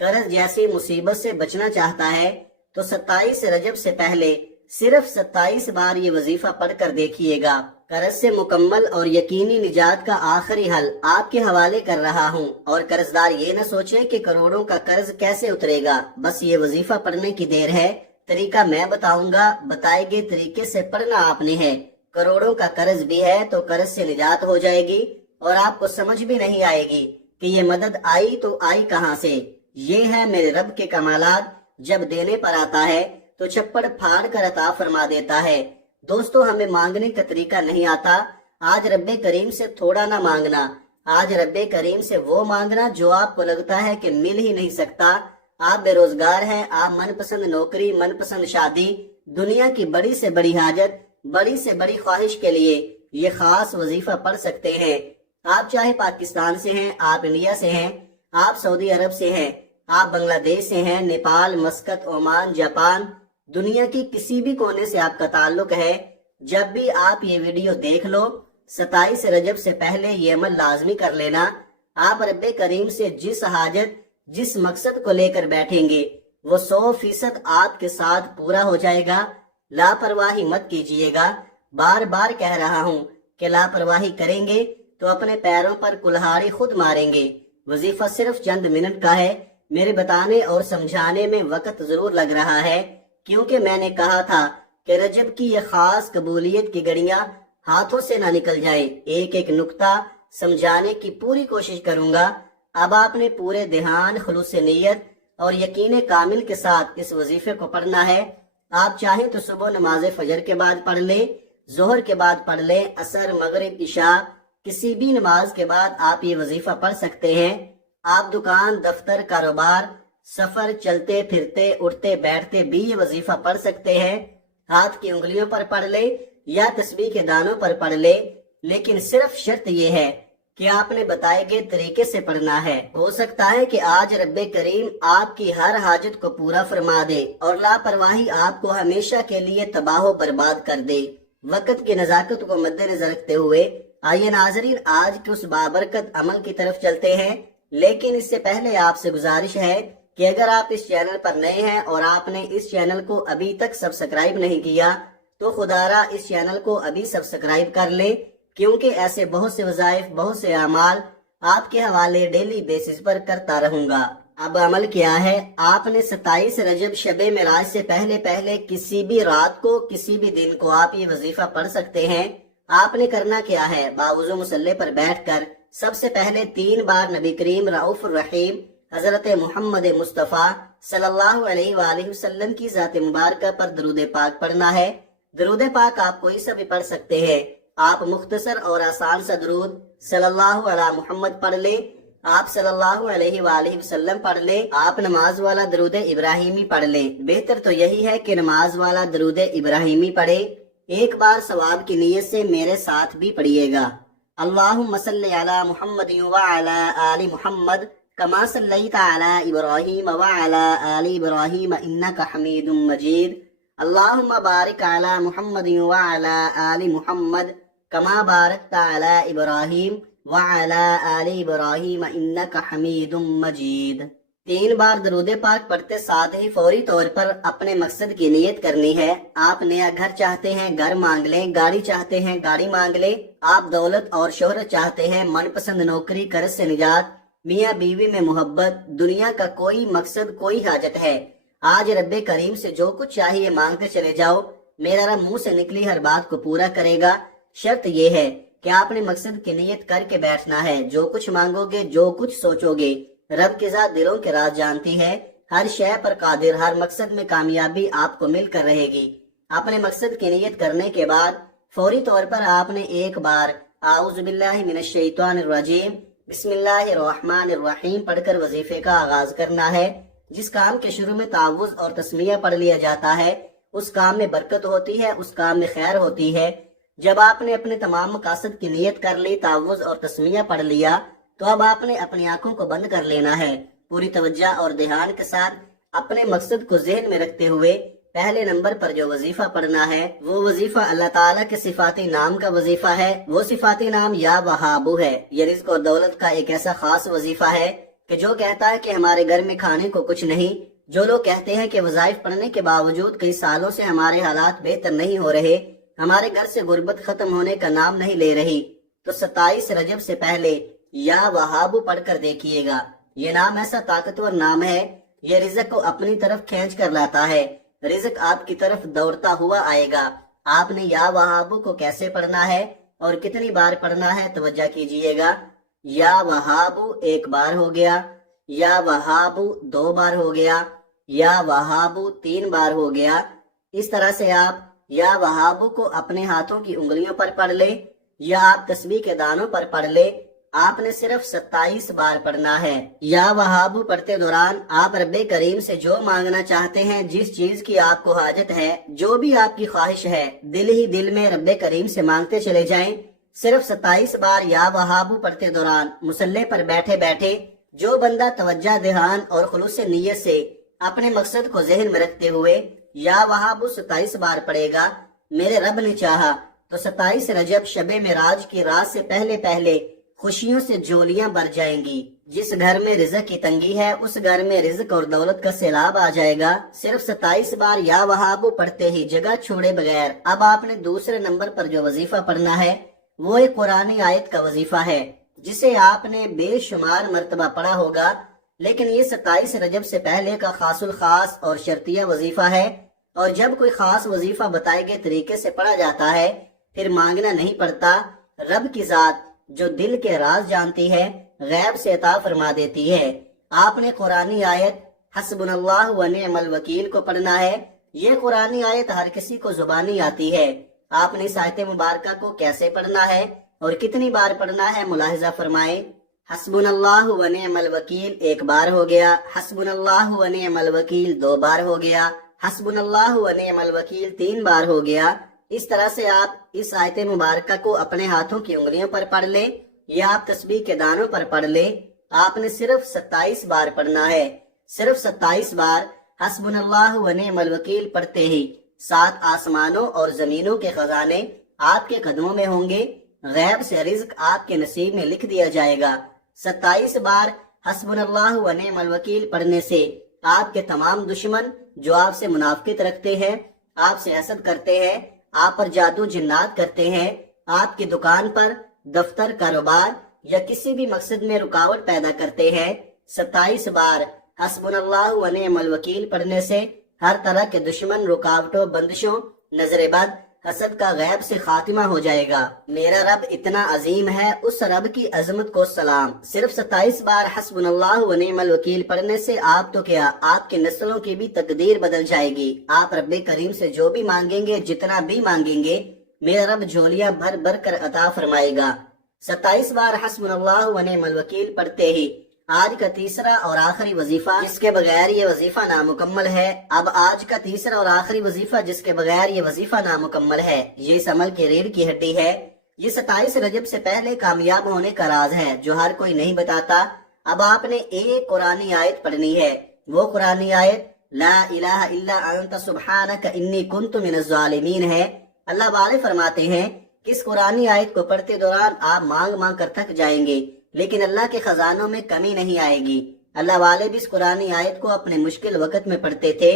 قرض جیسی مصیبت سے بچنا چاہتا ہے تو 27 رجب سے پہلے صرف 27 بار یہ وظیفہ پڑھ کر دیکھیے گا۔ قرض سے مکمل اور یقینی نجات کا آخری حل آپ کے حوالے کر رہا ہوں، اور قرضدار یہ نہ سوچیں کہ کروڑوں کا قرض کیسے اترے گا، بس یہ وظیفہ پڑھنے کی دیر ہے۔ طریقہ میں بتاؤں گا، بتائے گئے طریقے سے پڑھنا آپ نے ہے۔ کروڑوں کا قرض بھی ہے تو قرض سے نجات ہو جائے گی، اور آپ کو سمجھ بھی نہیں آئے گی کہ یہ مدد آئی تو آئی کہاں سے۔ یہ ہے میرے رب کے کمالات، جب دینے پر آتا ہے تو چھپڑ پھاڑ کر عطا فرما دیتا ہے۔ دوستو، ہمیں مانگنے کا طریقہ نہیں آتا۔ آج رب کریم سے تھوڑا نہ مانگنا، آج رب کریم سے وہ مانگنا جو آپ کو لگتا ہے کہ مل ہی نہیں سکتا۔ آپ بے روزگار ہیں، آپ من پسند نوکری، من پسند شادی، دنیا کی بڑی سے بڑی حاجت، بڑی سے بڑی خواہش کے لیے یہ خاص وظیفہ پڑھ سکتے ہیں۔ آپ چاہے پاکستان سے ہیں، آپ انڈیا سے ہیں، آپ سعودی عرب سے ہیں، آپ بنگلہ دیش سے ہیں، نیپال، مسقط، عمان، جاپان، دنیا کی کسی بھی کونے سے آپ کا تعلق ہے، جب بھی آپ یہ ویڈیو دیکھ لو، 27 رجب سے پہلے یہ عمل لازمی کر لینا۔ آپ رب کریم سے جس حاجت، جس مقصد کو لے کر بیٹھیں گے وہ 100% آپ کے ساتھ پورا ہو جائے گا۔ لاپرواہی مت کیجیے گا، بار بار کہہ رہا ہوں کہ لاپرواہی کریں گے تو اپنے پیروں پر کلہاڑی خود ماریں گے۔ وظیفہ صرف چند منٹ کا ہے، میرے بتانے اور سمجھانے میں وقت ضرور لگ رہا ہے، کیونکہ میں نے کہا تھا کہ رجب کی یہ خاص قبولیت کی گھڑیاں ہاتھوں سے نہ نکل جائیں۔ ایک ایک نقطہ سمجھانے کی پوری کوشش کروں گا۔ اب آپ نے پورے دھیان، خلوص نیت اور یقین کامل کے ساتھ اس وظیفے کو پڑھنا ہے۔ آپ چاہیں تو صبح نماز فجر کے بعد پڑھ لیں، ظہر کے بعد پڑھ لیں، عصر، مغرب، عشاء، کسی بھی نماز کے بعد آپ یہ وظیفہ پڑھ سکتے ہیں۔ آپ دکان، دفتر، کاروبار، سفر، چلتے پھرتے، اٹھتے بیٹھتے بھی یہ وظیفہ پڑھ سکتے ہیں۔ ہاتھ کی انگلیوں پر پڑھ لیں یا تسبیح کے دانوں پر پڑھ لیں، لیکن صرف شرط یہ ہے کہ آپ نے بتائے گئے طریقے سے پڑھنا ہے۔ ہو سکتا ہے کہ آج رب کریم آپ کی ہر حاجت کو پورا فرما دے اور لاپرواہی آپ کو ہمیشہ کے لیے تباہ و برباد کر دے۔ وقت کی نزاکت کو مد نظر رکھتے ہوئے آئیے ناظرین آج کے اس بابرکت عمل کی طرف چلتے ہیں، لیکن اس سے پہلے آپ سے گزارش ہے کہ اگر آپ اس چینل پر نئے ہیں اور آپ نے اس چینل کو ابھی تک سبسکرائب نہیں کیا تو خدا را اس چینل کو ابھی سبسکرائب کر لیں، کیونکہ ایسے بہت سے وظائف، بہت سے اعمال آپ کے حوالے ڈیلی بیسس پر کرتا رہوں گا۔ اب عمل کیا ہے؟ آپ نے 27 رجب شب معراج سے پہلے کسی بھی رات کو، کسی بھی دن کو آپ یہ وظیفہ پڑھ سکتے ہیں۔ آپ نے کرنا کیا ہے؟ باوضو مصلی پر بیٹھ کر سب سے پہلے 3 بار نبی کریم رؤوف الرحیم حضرت محمد مصطفیٰ صلی اللہ علیہ وآلہ وسلم کی ذات مبارکہ پر درود پاک پڑھنا ہے۔ درود پاک آپ کوئی سا بھی پڑھ سکتے ہیں، آپ مختصر اور آسان سا درود صلی اللہ علیہ محمد پڑھ لیں، آپ صلی اللہ علیہ وآلہ وسلم پڑھ لیں، آپ نماز والا درود ابراہیمی پڑھ لیں۔ بہتر تو یہی ہے کہ نماز والا درود ابراہیمی پڑھیں۔ ایک بار ثواب کی نیت سے میرے ساتھ بھی پڑھیے گا۔ اللہم صلی علی محمد وعلی آل محمد کما صلیت علی ابراہیم وعلی آل ابراہیم انک حمید مجید۔ اللہم بارک علی محمد وعلی آل محمد کما بارکت علی ابراہیم وعلی آل ابراہیم انک حمید مجید۔ 3 بار درود پاک پڑھتے ساتھ ہی فوری طور پر اپنے مقصد کی نیت کرنی ہے۔ آپ نیا گھر چاہتے ہیں، گھر مانگ لیں، گاڑی چاہتے ہیں، گاڑی مانگ لیں، آپ دولت اور شہرت چاہتے ہیں، من پسند نوکری، قرض سے نجات، میاں بیوی میں محبت، دنیا کا کوئی مقصد، کوئی حاجت ہے، آج رب کریم سے جو کچھ چاہیے مانگتے چلے جاؤ، میرا رب منہ سے نکلی ہر بات کو پورا کرے گا۔ شرط یہ ہے کہ آپ نے مقصد کی نیت کر کے بیٹھنا ہے۔ جو کچھ مانگو گے، جو کچھ سوچو گے، رب کی ذات دلوں کے راز جانتی ہے، ہر شے پر قادر، ہر مقصد میں کامیابی آپ کو مل کر رہے گی۔ اپنے مقصد کی نیت کرنے کے بعد فوری طور پر آپ نے ایک بار اعوذ باللہ من الشیطان الرجیم بسم اللہ الرحمن الرحیم پڑھ کر وظیفے کا آغاز کرنا ہے۔ جس کام کے شروع میں تعوذ اور تسمیہ پڑھ لیا جاتا ہے اس کام میں برکت ہوتی ہے، اس کام میں خیر ہوتی ہے۔ جب آپ نے اپنے تمام مقاصد کی نیت کر لی، تعوذ اور تسمیہ پڑھ لیا، تو اب آپ نے اپنی آنکھوں کو بند کر لینا ہے۔ پوری توجہ اور دھیان کے ساتھ اپنے مقصد کو ذہن میں رکھتے ہوئے پہلے نمبر پر جو وظیفہ پڑھنا ہے وہ وظیفہ اللہ تعالیٰ کے صفاتی نام کا وظیفہ ہے۔ وہ صفاتی نام یا وہابو ہے، یہ رزق اور دولت کا ایک ایسا خاص وظیفہ ہے کہ جو کہتا ہے کہ ہمارے گھر میں کھانے کو کچھ نہیں، جو لوگ کہتے ہیں کہ وظائف پڑھنے کے باوجود کئی سالوں سے ہمارے حالات بہتر نہیں ہو رہے، ہمارے گھر سے غربت ختم ہونے کا نام نہیں لے رہی، تو 27 رجب سے پہلے یا وہابو پڑھ کر دیکھیے گا۔ یہ نام ایسا طاقتور نام ہے، یہ رزق کو اپنی طرف کھینچ کر لاتا ہے، رزق آپ کی طرف دوڑتا ہوا آئے گا۔ آپ نے یا وہابو کو کیسے پڑھنا ہے اور کتنی بار پڑھنا ہے توجہ کیجئے گا۔ یا وہابو 1 بار ہو گیا، یا وہابو 2 بار ہو گیا، یا وہابو 3 بار ہو گیا۔ اس طرح سے آپ یا وہابو کو اپنے ہاتھوں کی انگلیوں پر پڑھ لے یا آپ تسبیح کے دانوں پر پڑھ لے، آپ نے صرف 27 بار پڑھنا ہے۔ یا وہابو پڑھتے دوران آپ رب کریم سے جو مانگنا چاہتے ہیں، جس چیز کی آپ کو حاجت ہے، جو بھی آپ کی خواہش ہے، دل ہی دل میں رب کریم سے مانگتے چلے جائیں۔ صرف 27 بار یا وہابو پڑھتے دوران مصلی پر بیٹھے بیٹھے جو بندہ توجہ دھیان اور خلوص نیت سے اپنے مقصد کو ذہن میں رکھتے ہوئے یا وہابو 27 بار پڑھے گا، میرے رب نے چاہا تو 27 رجب شب معراج کی رات سے پہلے پہلے خوشیوں سے جھولیاں بھر جائیں گی۔ جس گھر میں رزق کی تنگی ہے، اس گھر میں رزق اور دولت کا سیلاب آ جائے گا۔ صرف 27 بار یا وہابو پڑھتے ہی جگہ چھوڑے بغیر اب آپ نے دوسرے نمبر پر جو وظیفہ پڑھنا ہے وہ ایک قرآنی آیت کا وظیفہ ہے، جسے آپ نے بے شمار مرتبہ پڑھا ہوگا، لیکن یہ 27 رجب سے پہلے کا خاص الخاص اور شرطیہ وظیفہ ہے، اور جب کوئی خاص وظیفہ بتائے گئے طریقے سے پڑھا جاتا ہے پھر مانگنا نہیں پڑتا۔ رب کی ذات جو دل کے راز جانتی ہے غیب سے عطا فرما دیتی ہے۔ آپ نے قرآنی آیت حسبنا اللہ و نعم الوکیل کو پڑھنا ہے۔ یہ قرآنی آیت ہر کسی کو زبانی آتی ہے۔ آپ نے اس آیت مبارکہ کو کیسے پڑھنا ہے اور کتنی بار پڑھنا ہے ملاحظہ فرمائیں۔ حسبنا اللہ و نعم الوکیل 1 بار ہو گیا، حسبنا اللہ و نعم الوکیل 2 بار ہو گیا، حسبنا اللہ و نعم الوکیل 3 بار ہو گیا۔ اس طرح سے آپ اس آیت مبارکہ کو اپنے ہاتھوں کی انگلیوں پر پڑھ لیں یا آپ تسبیح کے دانوں پر پڑھ لیں۔ آپ نے صرف 27 بار پڑھنا ہے۔ صرف 27 بار حسبنا اللہ و نعم الوکیل پڑھتے ہی 7 آسمانوں اور زمینوں کے خزانے آپ کے قدموں میں ہوں گے، غیب سے رزق آپ کے نصیب میں لکھ دیا جائے گا۔ 27 بار حسبنا اللہ و نعم الوکیل پڑھنے سے آپ کے تمام دشمن جو آپ سے منافقت رکھتے ہیں، آپ سے حسد کرتے ہیں، آپ پر جادو جنات کرتے ہیں، آپ کی دکان پر، دفتر، کاروبار یا کسی بھی مقصد میں رکاوٹ پیدا کرتے ہیں، 27 بار حسبنا اللہ و نعم الوکیل پڑھنے سے ہر طرح کے دشمن، رکاوٹوں، بندشوں، نظر بد، حسد کا غیب سے خاتمہ ہو جائے گا۔ میرا رب اتنا عظیم ہے، اس رب کی عظمت کو سلام۔ صرف 27 بار حسبنا اللہ و نعم الوکیل پڑھنے سے آپ تو کیا، آپ کی نسلوں کی بھی تقدیر بدل جائے گی۔ آپ رب کریم سے جو بھی مانگیں گے، جتنا بھی مانگیں گے، میرا رب جھولیاں بھر بھر کر عطا فرمائے گا۔ 27 بار حسبنا اللہ و نعم الوکیل پڑھتے ہی آج کا تیسرا اور آخری وظیفہ جس کے بغیر یہ وظیفہ نامکمل ہے، اب آج کا تیسرا اور آخری وظیفہ جس کے بغیر یہ وظیفہ نامکمل ہے، یہ اس عمل کی ریڑھ کی ہڈی ہے۔ یہ 27 رجب سے پہلے کامیاب ہونے کا راز ہے جو ہر کوئی نہیں بتاتا۔ اب آپ نے ایک قرآنی آیت پڑھنی ہے، وہ قرآنی آیت لا الہ الا انت سبحانک انی کنت من الظالمین ہے۔ اللہ والے فرماتے ہیں کہ اس قرآنی آیت کو پڑھتے دوران آپ مانگ مانگ کر تھک جائیں گے، لیکن اللہ کے خزانوں میں کمی نہیں آئے گی۔ اللہ والے بھی اس قرآنی آیت کو اپنے مشکل وقت میں پڑھتے تھے،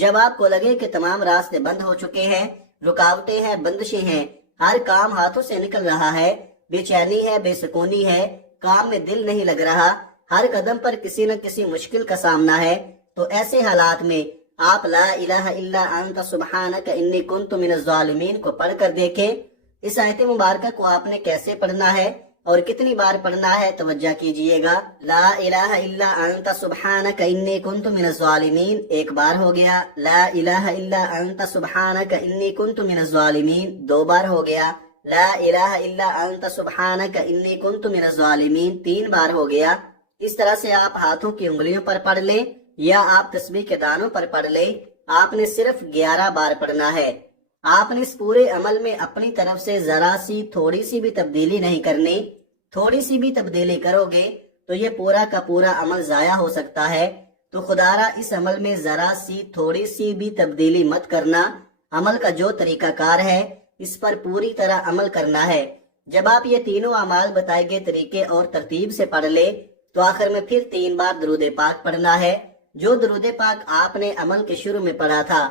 جب آپ کو لگے کہ تمام راستے بند ہو چکے ہیں، رکاوٹیں ہیں، بندشیں ہیں، ہر کام ہاتھوں سے نکل رہا ہے، بے چینی ہے، بے سکونی ہے، کام میں دل نہیں لگ رہا، ہر قدم پر کسی نہ کسی مشکل کا سامنا ہے، تو ایسے حالات میں آپ لا الہ الا انت سبحانک انی کنت من الظالمین کو پڑھ کر دیکھیں۔ اس آیت مبارکہ کو آپ نے کیسے پڑھنا ہے اور کتنی بار پڑھنا ہے توجہ کیجئے گا۔ لا الہ الا انت سبحانک انی کنت من الظالمین 1 بار ہو گیا، لا الہ الا انت سبحانک انی کنت من الظالمین 2 بار ہو گیا، لا الہ الا انت سبحانک انی کنت من الظالمین 3 بار ہو گیا۔ اس طرح سے آپ ہاتھوں کی انگلیوں پر پڑھ لیں یا آپ تسبیح کے دانوں پر پڑھ لیں۔ آپ نے صرف 11 بار پڑھنا ہے۔ آپ نے اس پورے عمل میں اپنی طرف سے ذرا سی تھوڑی سی بھی تبدیلی نہیں کرنی۔ تھوڑی سی بھی تبدیلی کرو گے تو یہ پورا کا پورا عمل ضائع ہو سکتا ہے، تو خدارا اس عمل میں ذرا سی تھوڑی سی بھی تبدیلی مت کرنا۔ عمل کا جو طریقہ کار ہے اس پر پوری طرح عمل کرنا ہے۔ جب آپ یہ تینوں اعمال بتائے گئے طریقے اور ترتیب سے پڑھ لے تو آخر میں پھر 3 بار درود پاک پڑھنا ہے۔ جو درود پاک آپ نے عمل کے شروع میں پڑھا تھا،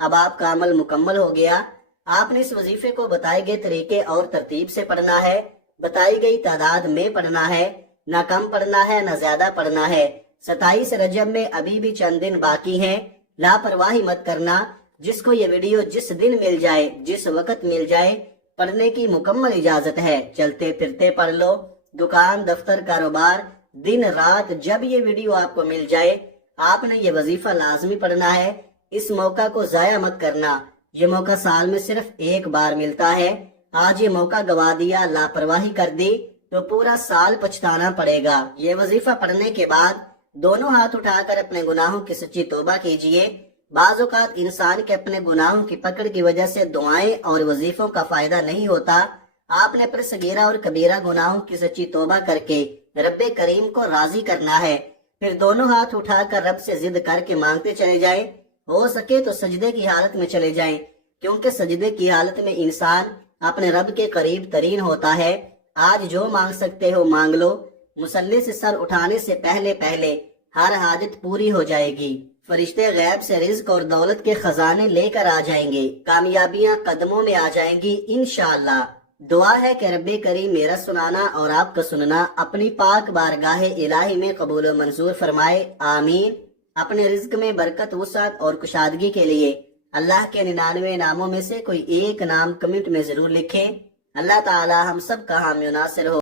اب آپ کا عمل مکمل ہو گیا۔ آپ نے اس وظیفے کو بتائے گئے طریقے اور ترتیب سے پڑھنا ہے، بتائی گئی تعداد میں پڑھنا ہے، نہ کم پڑھنا ہے نہ زیادہ پڑھنا ہے۔ 27 رجب میں ابھی بھی چند دن باقی ہیں، لاپرواہی مت کرنا۔ جس کو یہ ویڈیو جس دن مل جائے، جس وقت مل جائے، پڑھنے کی مکمل اجازت ہے۔ چلتے پھرتے پڑھ لو، دکان، دفتر، کاروبار، دن رات، جب یہ ویڈیو آپ کو مل جائے آپ نے یہ وظیفہ لازمی پڑھنا ہے۔ اس موقع کو ضائع مت کرنا، یہ موقع سال میں صرف ایک بار ملتا ہے۔ آج یہ موقع گوا دیا، لاپرواہی کر دی تو پورا سال پچھتانا پڑے گا۔ یہ وظیفہ پڑھنے کے بعد دونوں ہاتھ اٹھا کر اپنے گناہوں کی سچی توبہ کیجئے۔ بعض اوقات انسان کے اپنے گناہوں کی پکڑ کی وجہ سے دعائیں اور وظیفوں کا فائدہ نہیں ہوتا۔ آپ نے اپنے صغیرہ اور کبیرہ گناہوں کی سچی توبہ کر کے رب کریم کو راضی کرنا ہے، پھر دونوں ہاتھ اٹھا کر رب سے ضد کر کے مانگتے چلے جائیں۔ ہو سکے تو سجدے کی حالت میں چلے جائیں، کیونکہ سجدے کی حالت میں انسان اپنے رب کے قریب ترین ہوتا ہے۔ آج جو مانگ سکتے ہو مانگ لو، مصلی سے سر اٹھانے سے پہلے پہلے ہر حاجت پوری ہو جائے گی۔ فرشتے غیب سے رزق اور دولت کے خزانے لے کر آ جائیں گے، کامیابیاں قدموں میں آ جائیں گی انشاءاللہ۔ دعا ہے کہ رب کریم میرا سنانا اور آپ کا سننا اپنی پاک بارگاہ الہی میں قبول و منظور فرمائے، آمین۔ اپنے رزق میں برکت، وسعت اور کشادگی کے لیے اللہ کے 99 ناموں میں سے کوئی ایک نام کمنٹ میں ضرور لکھیں۔ اللہ تعالی ہم سب کا حامی و ناصر ہو۔